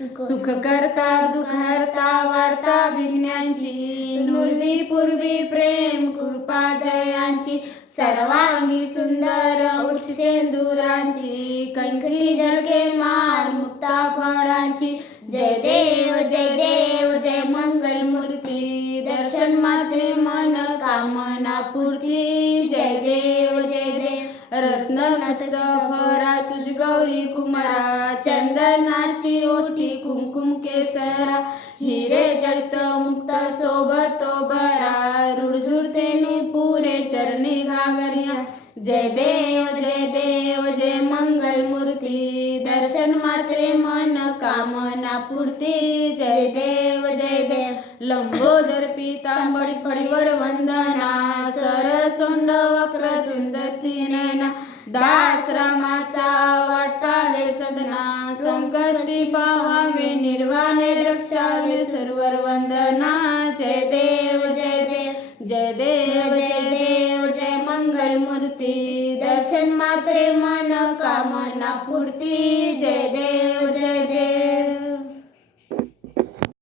सुख करता दुःख हरता वार्ता विघ्नांची नुरवी पूर्वी प्रेम कृपा जयांची सर्वांगी सुंदर उठ सेंदुरांची कंकरी झळके मार मुक्ता फळांची जय देव जय मंगल मूर्ती दर्शन मात्रे मन कामना पूर्ती जय देव रत्न नक्षत्र फरा तुझ गौरी कुमारा चंदनाची ओठी कुमकुम केसरा हिरे जडत मुक्त सोबतो बरा रुडझुडते पुरे चरणी घागरिया जय देव जय मंगल मूर्ती दर्शन मात्रे मन कामना पूर्ती जय देव लंबोदर पीतांबरी फळीवर वंदना सरसोंड वक्रतुंड तीनयना दास रामाचा वाटाळे सदना संकष्टी पावावे निर्वाणे रक्षावे सर्वर वंदना जय देव जय मंगल मूर्ती दर्शन मात्रे मन कामना पूर्ती जय देव